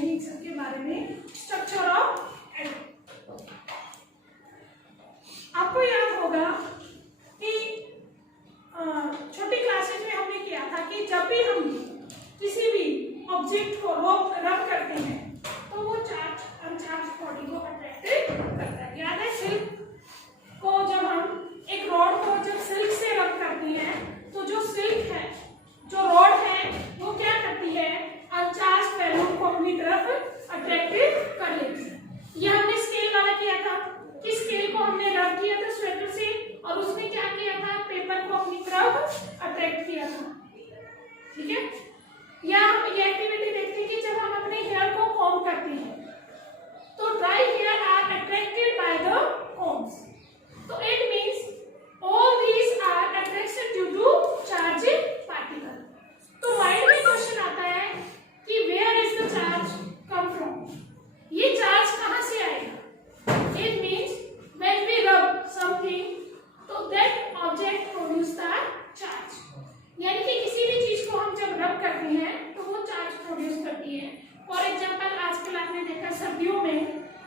जानेंगे इन सब के बारे में। Structure of atom. आपको याद होगा कि छोटी क्लासेस में हमने किया था कि जब भी हम किसी भी ऑब्जेक्ट को रब करते हैं तो वो चार्ज अनचार्ज बॉडी को अट्रैक्ट करता है। याद है सिल्क को, जब हम एक रॉड को जब सिल्क से रब करते हैं तो जो सिल्क है, जो रॉड है, वो क्या करती है, अनचार्ज बैलून को अपनी तरफ अट्रैक्ट कर लेती है। यह हमने स्केल वाला किया था कि स्केल को हमने रब किया था स्वेटर से और उसने क्या किया था, पेपर को अपनी तरफ अट्रैक्ट किया था। ठीक है। या हम ये एक्टिविटी देखते हैं कि जब हम अपने हेयर को कॉम्ब करते हैं तो dry hair are attracted by the combs. तो it means all these are attracted due to charge particle. तो माइंड में क्वेश्चन आता है कि where is the charge come from, ये चार्ज कहां से आएगा। It means when we rub something तो that object produce the charge. यानी कि किसी भी चीज को हम जब रब करते हैं तो वो चार्ज प्रोड्यूस करती है। फॉर एग्जांपल आजकल आपने देखा सर्दियों में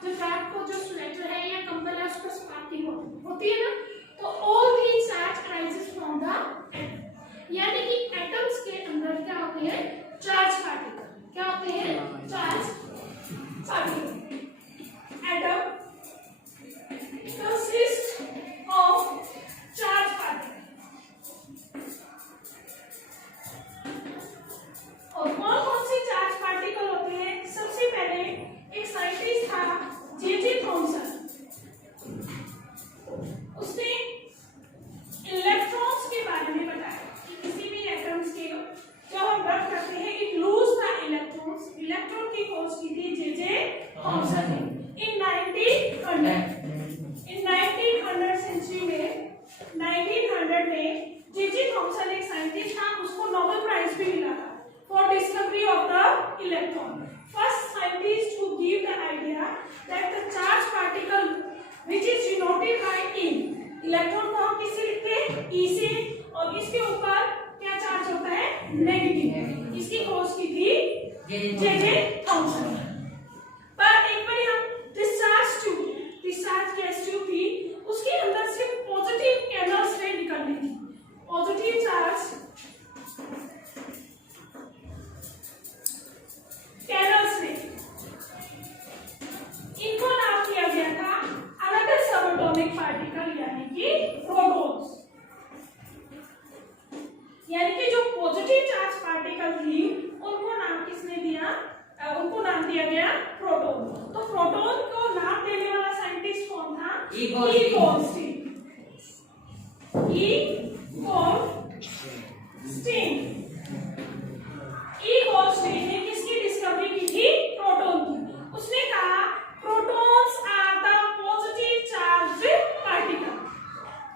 जब रात को जो स्वेटर है या कंबल है उस पर स्पार्किंग होती है ना, तो all these charge arises from the atom. यानी कि एटम्स के अंदर क्या होते हैं, चार्ज पार्टिकल। क्या होते हैं, charge particle. Atom consist of charge particle. और कौन कौन से चार्ज पार्टिकल होते हैं, सबसे पहले एक साइंटिस्ट था जे थॉमसन। उसने इलेक्ट्रॉन्स के बारे में बताया कि किसी भी एटम्स के जब हम रब करते हैं it lose the electrons. Electron की खोज की थी जे थॉमसन ने इन 1900 सेंचुरी में। 1900 में जे थॉमसन एक साइंटिस्ट था, उसको नोबेल प्राइज भी मिला था for discovery of the electron. First scientist who gave the idea that the charge particle which is denoted by E. Electron को हम किससे लिखते हैं, E से, और इसके ऊपर क्या चार्ज होता है, नेगेटिव। इसकी खोज की थी जे थॉमसन। पर एक बार हम डिस्चार्ज गैस ट्यूब थी, उसके अंदर से पॉजिटिव कैनल्स रे निकलने थी। पॉजिटिव चार्ज कैनल्स ने, इनको नाम दिया गया था अनदर सबएटॉमिक पार्टिकल यानी कि प्रोटॉन्स। यानी कि जो पॉजिटिव चार्ज पार्टिकल थी उनको नाम किसने दिया, उनको नाम दिया गया प्रोटॉन। तो प्रोटॉन को नाम देने वाला साइंटिस्ट कौन था, ई गोल्डस्टीन। ई गोल्डस्टीन ने किसकी डिस्कवरी की थी, प्रोटॉन की। उसने कहा protons are the positive charge particle.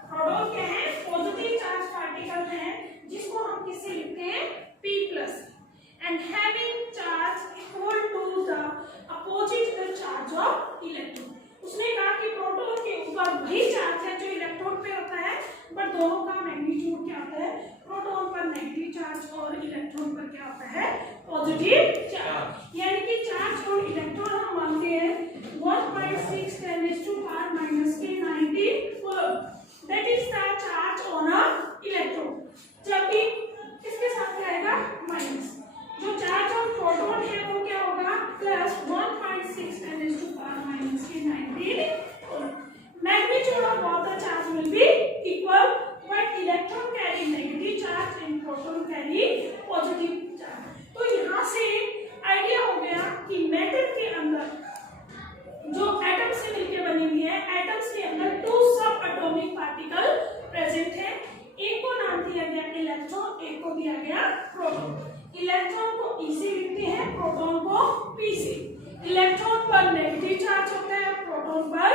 Proton क्या है, पॉजिटिव चार्ज पार्टिकल है जिसको हम किससे लिखते हैं, P+ and having charge equal to the opposite the charge of electron. उसने कहा कि प्रोटॉन के ऊपर वही चार्ज है जो इलेक्ट्रॉन पे होता है, बट दोनों का मैग्नीट्यूड क्या होता है, प्रोटॉन पर नेगेटिव चार्ज और इलेक्ट्रॉन पर क्या होता है, पॉजिटिव चार्ज। यानी कि चार्ज और इलेक्ट्रॉन हम मानते हैं 1.6 10⁻⁻⁹ that is the charge on a electron. जबकि किसके साथ क्या आएगा, माइनस। जो चार्ज ऑन प्रोटॉन है वो क्या होगा, plus 1.6 10⁻⁻⁹ magnitude of both the charge will be equal, but electron carry negative charge and proton carry positive charge. तो यहाँ से आइडिया हो गया कि मैटर के अंदर जो एटम से मिलकर बनी हुई है, एटम्स के अंदर 2 सब एटॉमिक पार्टिकल प्रेजेंट है। एक को नाम दिया गया इलेक्ट्रॉन, एक को दिया गया प्रोटॉन। इलेक्ट्रॉन को E से लिखते हैं, प्रोटॉन को P से। इलेक्ट्रॉन पर नेगेटिव चार्ज होता है, प्रोटॉन पर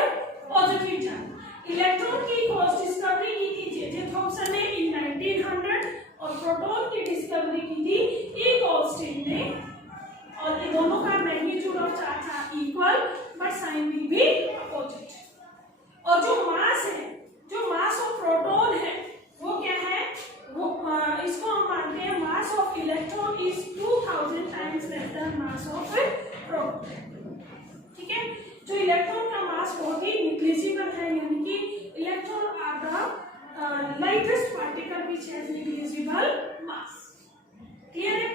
पॉजिटिव चार्ज। इलेक्ट्रॉन की खोज डिस्कवरी की थी जे थॉमसन ने इन 1900 और प्रोटॉन की डिस्कवरी की थी ई गोल्डस्टीन ने। और ये दोनों का मैग्नीट्यूड ऑफ चार्ज था equal, but sign will be opposite. और जो मास है, जो मास ऑफ प्रोटॉन है वो क्या है, वो इसको हम मानते हैं mass of electron is 2000 times less than mass of proton. Indivisible है, यानी कि electron are the lightest particle which has indivisible mass. Clear है?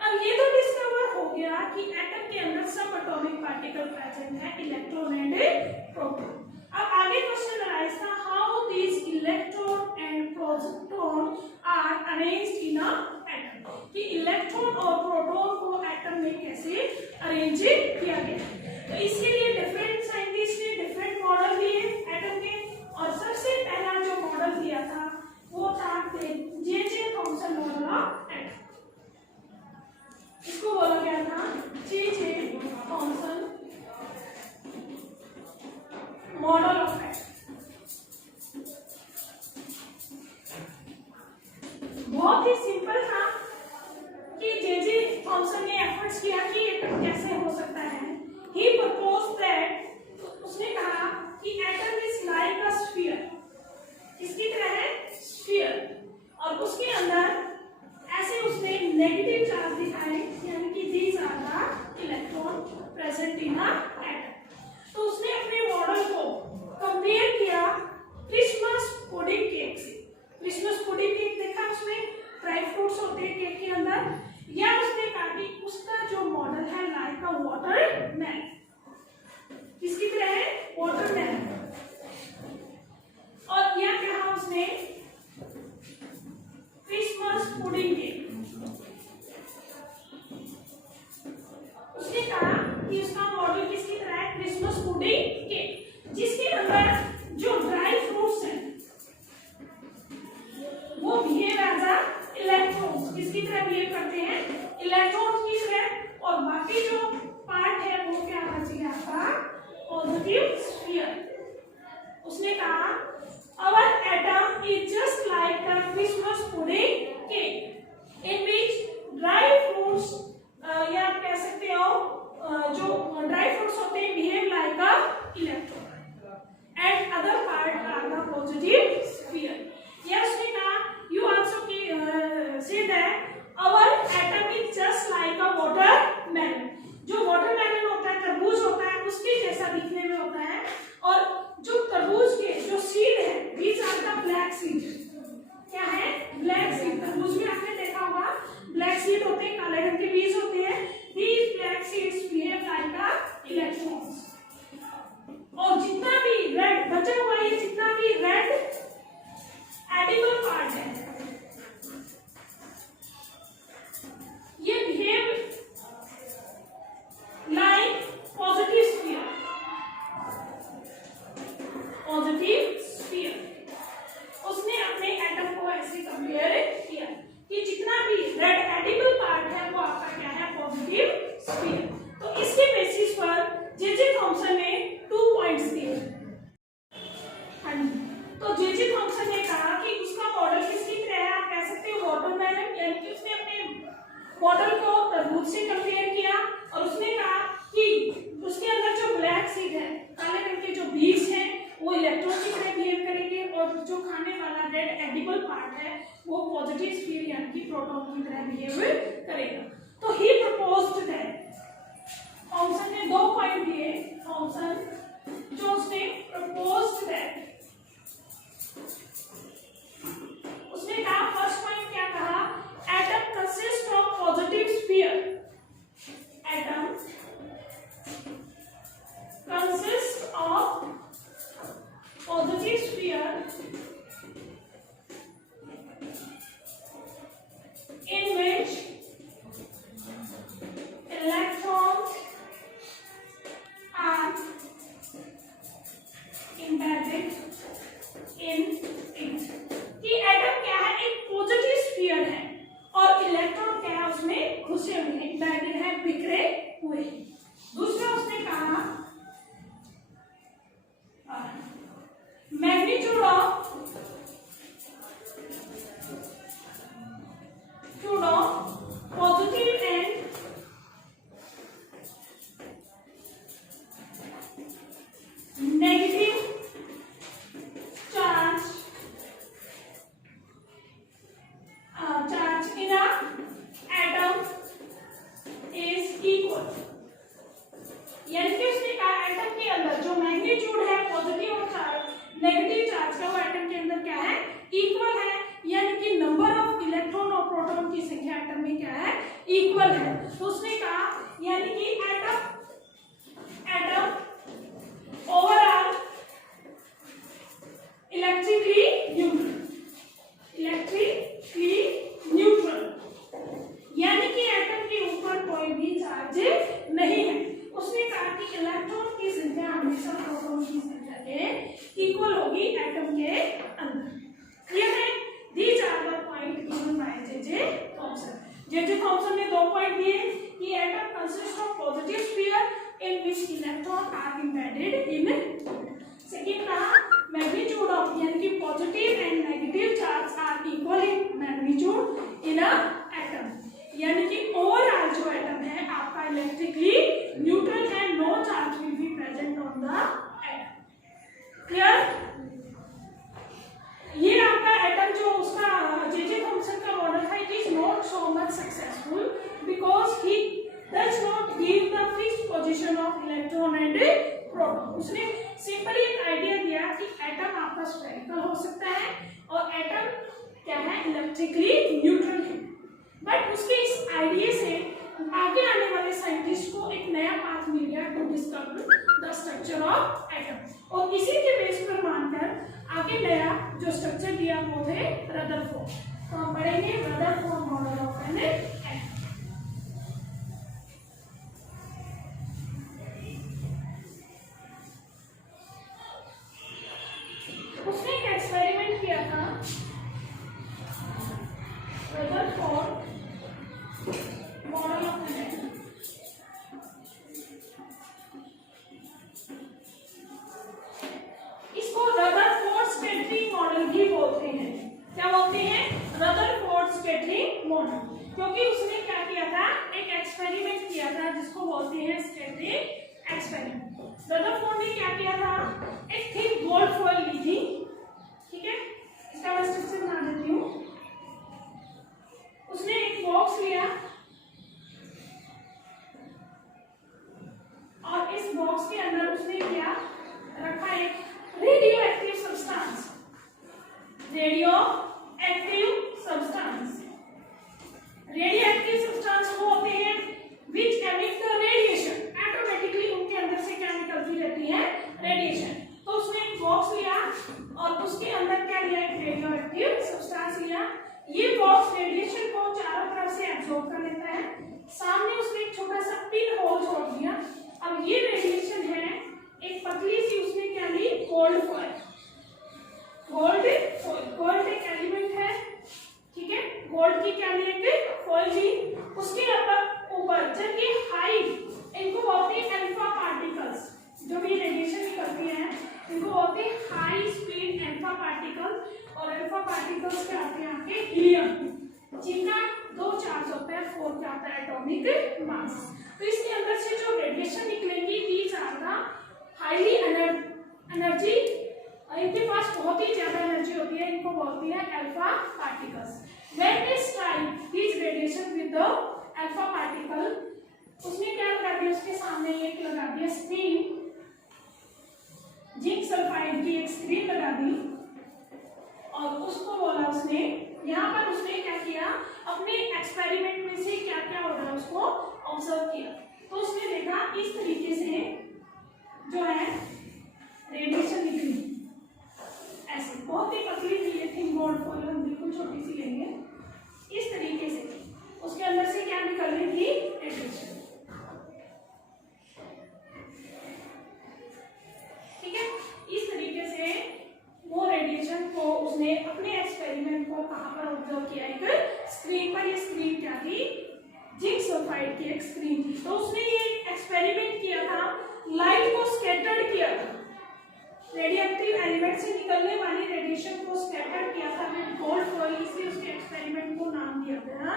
अब ये तो डिस्कवर हो गया कि एटम के अंदर सब एटॉमिक पार्टिकल प्रेजेंट है, इलेक्ट्रॉन एंड प्रोटॉन। अब आगे क्वेश्चन अराइज था, how these electron and proton are arranged in a atom, कि इलेक्ट्रॉन और प्रोटॉन को एटम में कैसे अरेंज किया गया। तो इसके लिए डिफरेंट साइंटिस्ट ने डिफरेंट मॉडल दिए एटम के, और सबसे पहला जो मॉडल दिया था वो था J Thomson model of atom. इसको बोला गया था J Thomson model of atom. बहुत ही सिंपल था कि जे थॉमसन ने एफर्ट्स किया कि एटम कैसे हो सकता है। ही प्रपोज्ड दैट, उसने कहा कि atom is like a sphere, किसकी तरह है? स्फीयर, और उसके अंदर ऐसे उसने नेगेटिव चार्ज दिखाए, यानी कि these are the electron present in a atom. तो उसने अपने मॉडल को कंपेयर किया क्रिसमस पुडिंग केक से। क्रिसमस पुडिंग केक देखा, उसमें ड्राई फ्रूट्स होते हैं केक के अंदर, या उसने कहा कि उसका जो मॉडल है लाइक अ वाटरमेलन, किसकी तरह है? वाटरमेलन। और यह कहा उसने क्रिसमस पुडिंग केक, उसने कहा कि उसका मॉडल किसकी तरह है? क्रिसमस पुडिंग केक, जिसके अंदर जो ड्राई फ्रूट्स हैं वो बिहेव एज अ इलेक्ट्रॉन्स, किसकी तरह बिहेव करते हैं? इलेक्ट्रॉन्स की तरह, और बाकी जो पार्ट है वो क्या आना चाहिए आपका? Positive sphere. उसने कहा our atom is just like the Christmas pudding cake in which dry fruits या आप कह सकते हो जो ड्राई फ्रूट्स होते हैं behave like a electron and other part are the positive sphere। या उसने कहा you also say that our atom is just like a watermelon, जो watermelon होता है, तरबूज होता है, उसके जैसा दिखने में होता है, और जो तरबूज के जो सीड है बीज आता ब्लैक सीड, क्या है? Black seed. तरबूज में आपने देखा होगा ब्लैक सीड होते हैं, काले रंग के बीज होते हैं। These black seeds behave like a electrons, और जितना भी रेड बचा हुआ है, जितना भी रेड एडिबल पार्ट है, ये behave like positive sphere, positive sphere. उसने अपने एटम को ऐसे कंपेयर किया कि जितना भी रेड एडिबल पार्ट है वो आपका क्या है? Positive sphere. तो इसके बेसिस पर जे थॉमसन ने 2 पॉइंट्स दिए। हाँ जी, तो जे थॉमसन ने कहा कि उसका मॉडल किसकी तरह है? आप कह सकते हो वाटरमेलन, यानी कि उसने अपने मॉडल को तरबूज से कंपेयर किया, और उसने कहा कि उसके अंदर जो ब्लैक सीड है, काले रंग के जो बीज हैं, वो इलेक्ट्रॉन की तरह बिहेव करेंगे, और जो खाने वाला रेड एडिबल पार्ट है वो पॉजिटिव स्फीयर यानी कि प्रोटॉन की तरह बिहेव करेगा। तो ही प्रपोज्ड दैट, थॉमसन ने 2 पॉइंट दिए। थॉमसन जो उसने प्रपोज्ड दैट, उसने कहा फर्स्ट पॉइंट क्या कहा? Atom consist of positive sphere, atom consist of positive sphere in which electrons are embedded in it। कि एटम क्या है? एक पॉजिटिव स्फीयर है, और इलेक्ट्रॉन क्या है? उसमें घुसे हुए हैं, embedded है, बिखरे हुए हैं। दूसरा उसने कहा magnitude of positive and negative charge in a atom is equal, यानी कि उसने कहा एटम के अंदर जो मैग्नीट्यूड है पॉजिटिव और चार्ज नेगेटिव चार्ज का वो एटम के अंदर क्या है, इक्वल है, यानी कि नंबर ऑफ इलेक्ट्रॉन और प्रोटॉन की संख्या एटम में क्या है, इक्वल है। तो उसने कहा यानी कि एटम ओवरऑल इलेक्ट्रिकली न्यूट्रल, यानी कि एटम के ऊपर कोई भी चार्ज नहीं है। उसने कहा कि इलेक्ट्रॉन की संख्या हमेशा प्रोटॉन की संख्या के इक्वल होगी एटम के अंदर। क्लियर है? These are the point given by J.J. Thomson. J.J. Thomson ने 2 पॉइंट दिए कि atom consist of positive sphere in which electron are embedded in. Second कहा मैग्नीट्यूड ऑफ, यानी कि positive and negative charge are equal in magnitude in a atom, यानी कि overall जो atom है आपका इलेक्ट्रिकली न्यूट्रल है, no charge will be present on the atom. Clear? ये आपका एटम जो उसका J.J. थॉमसन का मॉडल है, it is not so much successful because he does not give the fixed position of electron and proton. उसने simply एक idea दिया कि एटम आपका स्फेरिकल हो सकता है और एटम क्या है, इलेक्ट्रिकली न्यूट्रल है। बट उसके इस आइडिया से आगे आने वाले साइंटिस्ट को एक नया पाथ मिल गया to discover the structure of atom, और इसी के बेस पर मानकर आगे नया जो स्ट्रक्चर दिया वो थे रदरफोर्ड। तो हम पढ़ेंगे Rutherford model of an atom. उसने एक एक्सपेरिमेंट किया था, Rutherford model of an atom. इसको रदरफोर्ड स्कैटरिंग मॉडल भी बोलते हैं। क्या बोलते हैं? रदरफोर्ड स्कैटरिंग मॉडल, क्योंकि उसने क्या किया था, एक एक्सपेरिमेंट किया था जिसको बोलते हैं स्कैटरिंग एक्सपेरिमेंट। रदरफोर्ड ने क्या किया था, एक थिक गोल्ड फॉइल ली थी, ठीक है, इसका मैं स्ट्रक्चर बना देती हूँ। उसने एक बॉक्स लिया और इस बॉक्स के अंदर उसने क्या रखा, एक radio active substance. Radio active substance वो होते हैं विच एमिट द रेडिएशन, ऑटोमेटिकली उनके अंदर से क्या निकलती रहती है, रेडिएशन। तो उसने एक बॉक्स लिया और उसके अंदर क्या लिया, एक रेडियो एक्टिव सब्सटेंस लिया। ये बॉक्स रेडिएशन को चारों तरफ से एब्जॉर्ब कर लेता है। सामने उसने एक छोटा सा पिन होल छोड़ दिया। अब ये रेडिएशन है, एक पतली सी उसने क्या ली, गोल्ड फॉइल। गोल्ड एक एलिमेंट है, ठीक है, गोल्ड की क्या ली, एक फॉइल ली। उसके ऊपर जबकि हाई, इनको बोलते हैं अल्फा पार्टिकल्स, जो भी रेडिएशन निकलती है इनको बोलते हैं हाई स्पीड अल्फा पार्टिकल्स। और अल्फा पार्टिकल्स क्या होते हैं आपके, हीलियम, जिनका 2 चार्ज होता है, 4 क्या होता है, एटॉमिक मास। तो इसके अंदर से जो रेडिएशन निकलेंगी, these are the highly energy, इनके पास बहुत ही ज्यादा एनर्जी होती है, इनको बोलती है alpha particles. When they strike this radiation with the alpha particle, उसने क्या लगा दिया, उसके सामने एक लगा दिया स्क्रीन, जिंक सल्फाइड की एक स्क्रीन लगा दी और उसको बोला उसने, यहाँ पर उसने क्या किया, अपने एक्सपेरिमेंट में से क्या क्या हो रहा है उसको ऑब्जर्व किया। तो उसने देखा इस तरीके से जो है रेडिएशन निकली, ऐसे बहुत ही पतली थी, थिन गोल्ड फॉइल, हम बिल्कुल छोटी सी लेंगे, इस तरीके से उसके अंदर से क्या निकल रही थी, रेडिएशन। ठीक है, इस तरीके से वो रेडिएशन को उसने अपने एक्सपेरिमेंट को कहां पर ऑब्जर्व किया, एक स्क्रीन पर। ये स्क्रीन क्या थी, जिंक सल्फाइड की एक स्क्रीन थी। तो उसने ये एक्सपेरिमेंट किया था, लाइट को स्कैटर्ड किया था, रेडियोएक्टिव एलिमेंट से निकलने वाली रेडिएशन को स्कैटर किया था विद गोल्ड फॉइल, इसलिए उसके एक्सपेरिमेंट को नाम दिया गया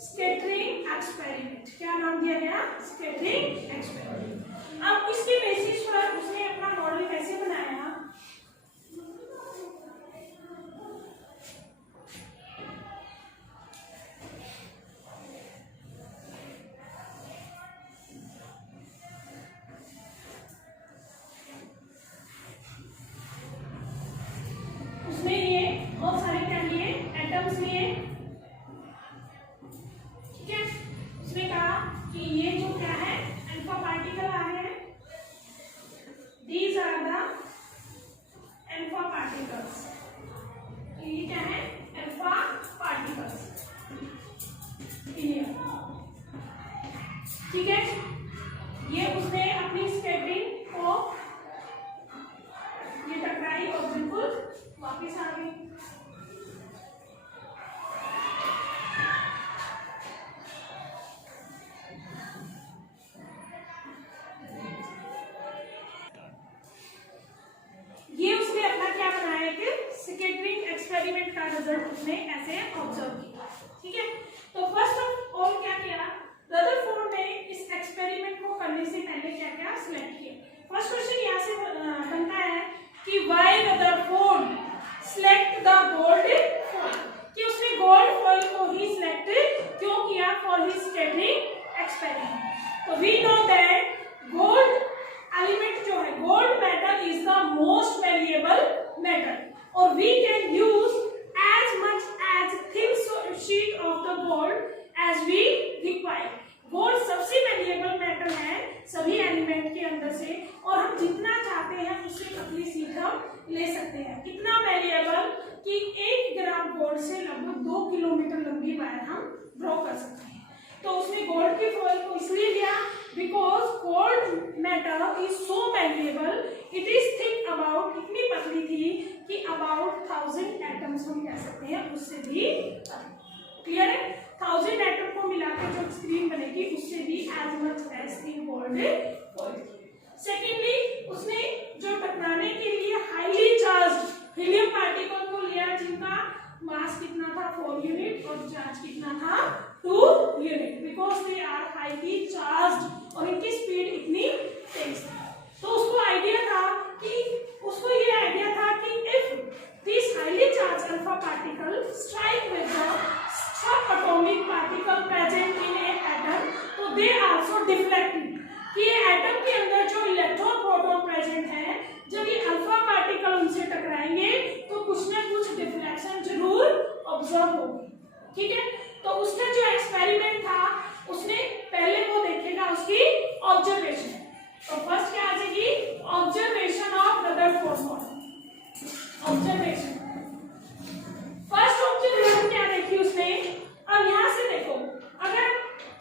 स्कैटरिंग एक्सपेरिमेंट। क्या नाम दिया गया, स्कैटरिंग एक्सपेरिमेंट। अब इसके बेसिस पर उसने अपना मॉडल कैसे बनाया, एक्सपेरिमेंट का रिजल्ट उसने ऐसे ऑब्जर्व किया। ठीक है, तो फर्स्ट ऑफ ऑल क्या किया रदरफोर्ड ने इस एक्सपेरिमेंट को करने से पहले क्या क्या सिलेक्ट किया। फर्स्ट क्वेश्चन यहाँ से बनता है कि why Rutherford select the gold foil, कि उसने गोल्ड फॉइल को ही सिलेक्ट क्यों किया फॉर हिज स्टेटिंग एक्सपेरिमेंट। तो we know that gold element जो है gold metal is the most valuable metal और we can use as much as thin sheet of the gold as we require. Gold सबसे valuable metal है सभी element के अंदर से और हम जितना चाहते हैं उससे पतली शीट हम ले सकते हैं। कितना वैल्यूएबल कि 1 ग्राम गोल्ड से लगभग 2 किलोमीटर लंबी वायर हम ड्रॉ कर सकते हैं। तो उसने गोल्ड की फॉइल को इसलिए लिया because gold metal is so valuable, it is thick about, इतनी पतली थी कि अबाउट 1000 एटम्स हम कह सकते हैं उससे भी। क्लियर है, 1000 एटम को मिलाकर जो स्क्रीन बनेगी उससे भी as much as thin gold foil. Secondly उसने जो टकराने के लिए हाईली चार्ज हीलियम पार्टिकल को लिया जिनका मास कितना था 4 यूनिट और चार्ज कितना था 2 unit because they are highly charged और इनकी स्पीड इतनी तेज थी। तो उसको आइडिया था कि उसको ये आइडिया था कि if this highly charge alpha particle strike with the sub atomic particle present in A atom तो दे आल्सो डिफ्लेक्टेड, कि ये एटम के अंदर जो इलेक्ट्रॉन प्रोटॉन प्रेजेंट है जब ये अल्फा पार्टिकल उनसे टकराएंगे तो कुछ ना कुछ डिफ्लेक्शन जरूर ऑब्जर्व होगी। ठीक है, तो उसका जो एक्सपेरिमेंट था उसने पहले वो देखेगा उसकी ऑब्जर्वेशन। तो फर्स्ट क्या आ जाएगी observation of Rutherford model. Observation first observation क्या देखी उसने। अब यहां से देखो अगर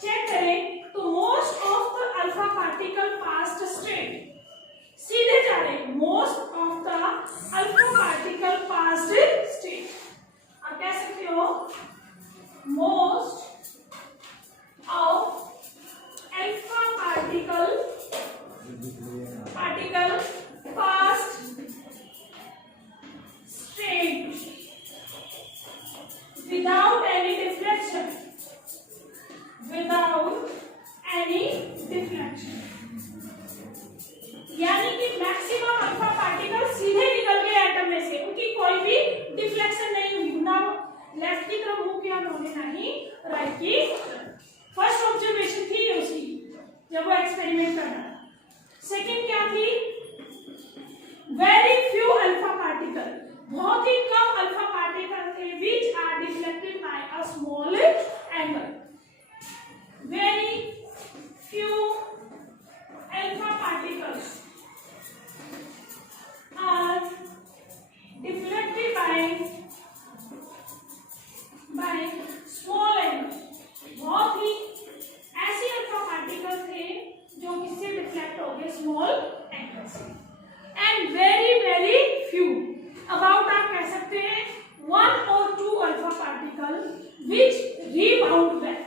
चेक करें तो most of the alpha particle passed straight, सीधे जा रहे, most of the alpha particle passed straight. आप कह सकते हो most of alpha particle passed straight without any deflection, without any deflection, यानी कि मैक्सिमम अल्फा पार्टिकल सीधे निकल गए एटम में से, उनकी कोई भी डिफ्लेक्शन नहीं हुई, ना लेफ्ट की तरफ मूव किया उन्होंने ना ही राइट की। फर्स्ट ऑब्जर्वेशन थी उसकी जब वो एक्सपेरिमेंट कर रहा था। सेकंड क्या थी वेरी फ्यू अल्फा पार्टिकल, बहुत ही कम अल्फा पार्टिकल थे which are deflected by a small angle. Very few alpha particles are deflected by small angle. बहुत ही ऐसे अल्फा पार्टिकल थे जो किससे डिफ्लेक्ट हो गए स्मॉल एंगल से। एंड वेरी few अबाउट आप कह सकते हैं 1 or 2 alpha particle which rebound back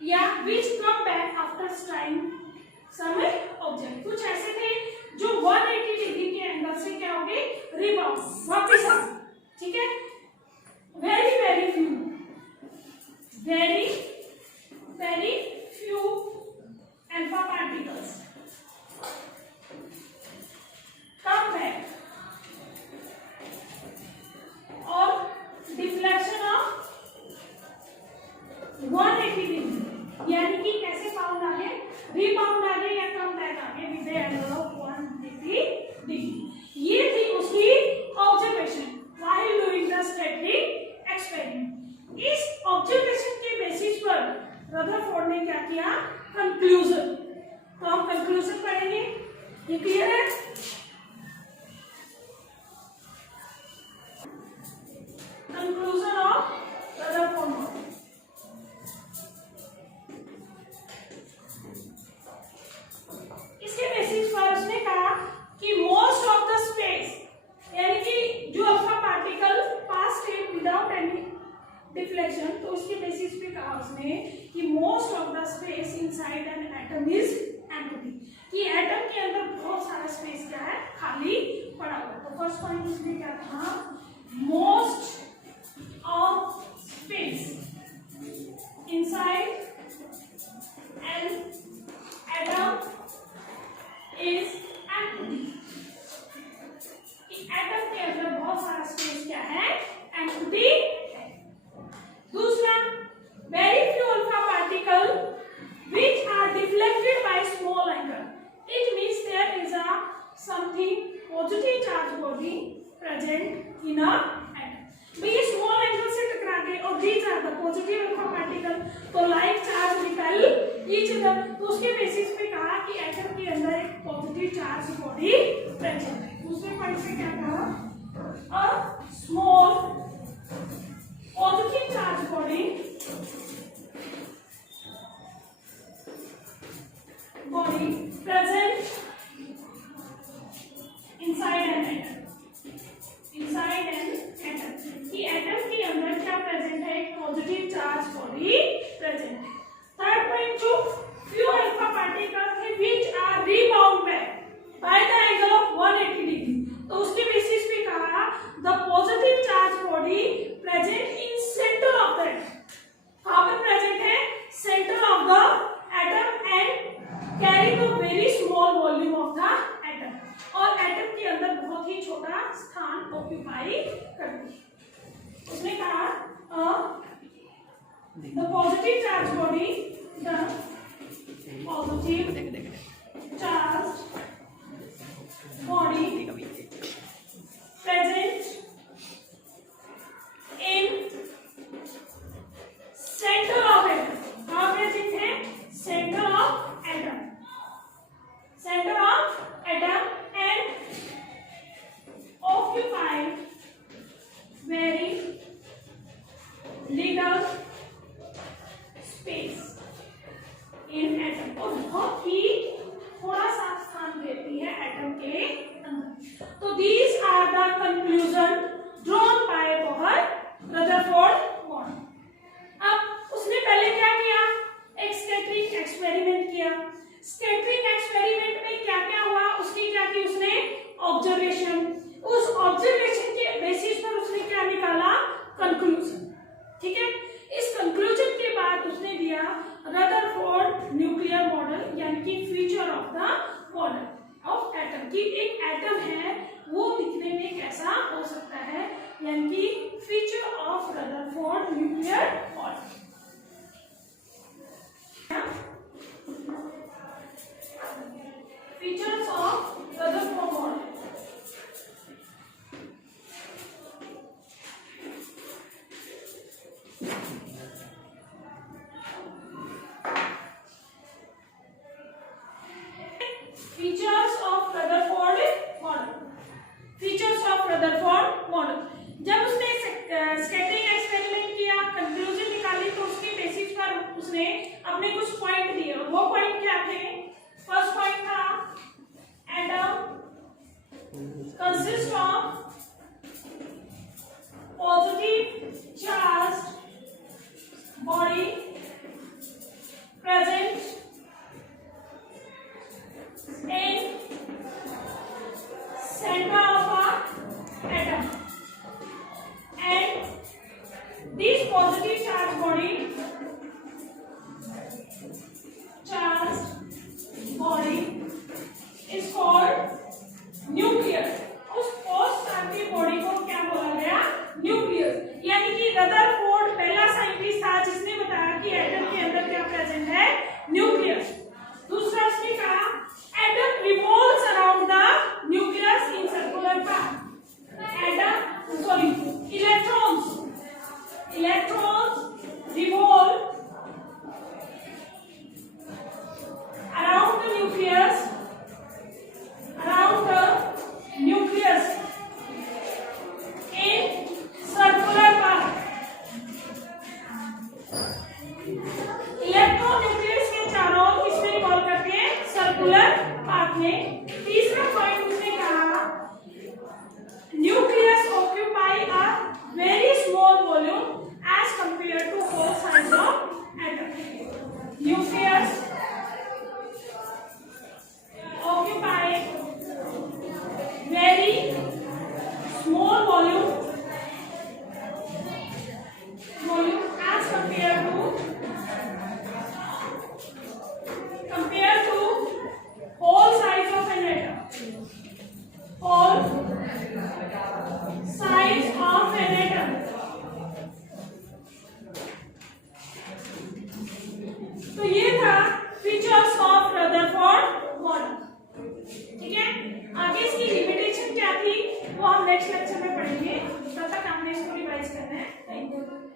या which come back after striking some object। कुछ ऐसे थे जो 180 डिग्री के एंगल से क्या हो गए रिबाउंड वापस आ गए। ठीक है, very few alpha particles come back और डिफ्लेक्शन ऑफ 180 डिग्री, यानी कि कैसे बाउंड आ गए रीबाउंड आ गए या कम बैक आ गए विद एंगल ऑफ 180 डिग्री। ये थी उसकी observation while doing the static experiment. इस ऑब्जर्वेशन के बेसिस पर रदरफोर्ड ने क्या किया कंक्लूजन। तो हम कंक्लूजन पढ़ेंगे, ये क्लियर है। Conclusion of Rutherford model. इसके बेसिस पर उसने कहा कि मोस्ट ऑफ द स्पेस, यानी कि जो अल्फा पार्टिकल पास थे विदाउट एनी डिफ्लेक्शन, तो उसके बेसिस पे कहा उसने कि most of the space inside an atom is empty, कि एटम के अंदर बहुत सारा स्पेस क्या है खाली पड़ा हुआ। तो फर्स्ट पॉइंट उसने क्या कहा most present in a atom. भाई ये small angle से टकरा गए और these are the positive alpha particle, तो like charge repel each other, तो उसके बेसिस पे कहा कि एटम के अंदर एक पॉजिटिव चार्ज बॉडी प्रेजेंट है। दूसरे पॉइंट पे क्या कहा, a small positive charge body present inside an atom, inside an atom, कि एटम के अंदर क्या प्रेजेंट है, एक पॉजिटिव चार्ज बॉडी प्रेजेंट है। थर्ड पॉइंट, जो few alpha particles है which are rebound back by the angle of 180 degree, तो उसके बेसिस पे कहा the positive charge body present in center of the atom, कहाँ पर प्रेजेंट है, center of the atom and carry the very small volume of the atom, और atom के अंदर बहुत ही छोटा स्थान ऑक्यूपाई करती है। उसने कहा the positive charge body, the positive charged body present in center of atom, कहाँ प्रेजेंट है, center of atom, center of atom and occupy very little space in atom, और बहुत ही थोड़ा सा स्थान देती है एटम के अंदर। तो these are the conclusion drawn by Bohr Rutherford bond। अब उसने पहले क्या किया, एक स्कैटरिंग एक्सपेरिमेंट किया। स्कैटरिंग एक्सपेरिमेंट में क्या क्या हुआ, उसकी क्या की उसने ऑब्जर्वेशन, उस ऑब्जर्वेशन के बेसिस पर उसने क्या निकाला, कंक्लूजन। ठीक है, इस कंक्लूजन के बाद उसने दिया रदरफोर्ड न्यूक्लियर मॉडल, यानी कि future of the model of atom, की एक एटम है वो दिखने में कैसा हो सकता है, यानी कि future of Rutherford nuclear model. Features of Rutherford model, features of Rutherford model, features of Rutherford model. जब उसने स्कैटरिंग एक्सपेरिमेंट किया, कंक्लूजन निकाली, तो उसके बेसिस पर उसने अपने कुछ पॉइंट दिए, और वो पॉइंट क्या थे, फर्स्ट पॉइंट था atom consist of positive charge body present in center of a atom, and this positive charge body is called nucleus। उस पोस्ट चार्ज बॉडी को क्या बोला गया, न्यूक्लियस। यानी कि रदरफोर्ड पहला साइंटिस्ट था जिसने बताया कि एटम के अंदर क्या प्रेजेंट है, न्यूक्लियस। दूसरा उसने कहा atom revolves around the nucleus in circular path, electrons revolve around the nucleus in circular path। Electron nucleus के चारों ओर किसमें रिवॉल्व करते हैं, सर्कुलर पाथ में। तीसरा पॉइंट उसने कहा nucleus occupy a very small volume as compare to whole size of atom. Nucleus occupy very small volume as compare to whole size of an atom, whole size of an atom। तो ये था features of Rutherford model. ठीक है, आगे इसकी limitation क्या थी, वो हम नेक्स्ट लेक्चर में पढ़ेंगे। तब तक हमने इसको रिवाइज करना है। Thank you.